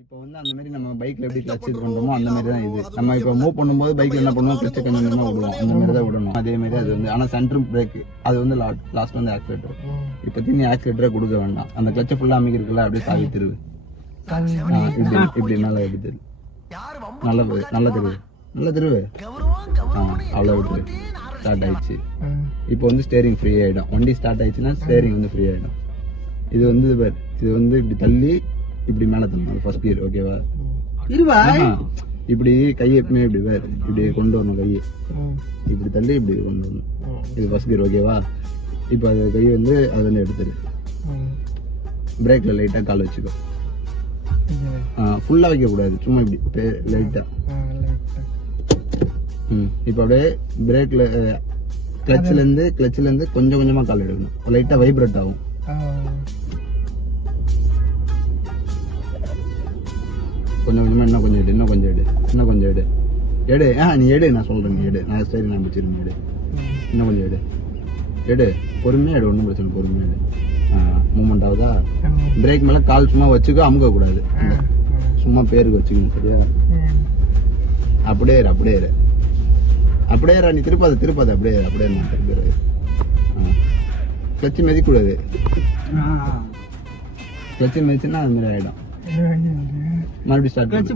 இப்போ வந்து அந்த மாதிரி நம்ம பைக்ல எப்படி கிளச் இது பண்றோமோ அந்த மாதிரி தான் இது. நம்ம இப்போ மூவ் பண்ணும்போது பைக்ல என்ன பண்ணுவோம், கிளச்சை கொஞ்சம் கொஞ்சமா விடுவோம், அந்த மாதிரி தான் விடணும். அதே மாதிரி அது வந்து ஆனா சென்டர் பிரேக் அது வந்து லாஸ்ட் வந்து ஆக்சிலேட்டர். இப்போதைக்கு நீ ஆக்சிலேட்டரை கொடுக்க வேண்டாம். அந்த கிளச்சை ஃபுல்லா அமைக்கிறதுல அப்படியே சாவி திருவு. இப்படி இப்படி நல்லா எடுத்து நல்லா நல்லா திருவு, நல்லா திருவு. அவ்வளோ விட்டு ஸ்டார்ட் ஆயிடுச்சு. இப்போ வந்து ஸ்டேரிங் ஃப்ரீ ஆயிடும். வண்டி ஸ்டார்ட் ஆயிடுச்சுன்னா ஸ்டேரிங் வந்து ஃப்ரீ ஆயிடும். இது வந்து இது வந்து இப்படி தள்ளி இப்படி மேல தள்ளணும். ஃபர்ஸ்ட் கியர் ஓகேவா? இப்படி கையை எப்பவுமே இப்படி இப்படி கொண்டு வரணும். கையை இப்படி தள்ளி இப்படி கொண்டு வரணும். இது ஃபர்ஸ்ட் கியர் ஓகேவா? இப்போ அது கை வந்து அது வந்து எடுத்துரு. பிரேக்ல லைட்டா கால் வச்சுக்கோ. ஃபுல்லா வைக்க கூடாது, சும்மா இப்படி லைட்டா. இப்போ அப்படியே பிரேக்ல கிளச்ல இருந்து கொஞ்சம் கொஞ்சமா கால் எடுக்கணும். லைட்டா வைப்ரேட் ஆகும். கொஞ்சம் கொஞ்சமா இன்னும் கொஞ்சம் எடு, இன்னும் கொஞ்சம் எடு. நீ எடு, நான் சொல்றேன், நீ எடு. நான் சரி நான் வச்சிருக்கேன், எடு. இன்னும் கொஞ்சம் எடு. பொறுமையா எடு, ஒன்றும் பிரச்சனை, பொறுமையா எடு. மூமெண்ட் ஆகுதா? பிரேக் மேல கால் சும்மா வச்சுக்கோ, அமுக்க கூடாது. சும்மா பேருக்கு வச்சுக்கணும், சரியா? அப்படியே நீ திருப்பாத அப்படியே திருப்பி. கிளச்சு மிதிக்கூடாது. கிளச்சு மிதிச்சுன்னா அது மாதிரி ஆயிடும். மறுபடியும் ஸ்டார்ட்.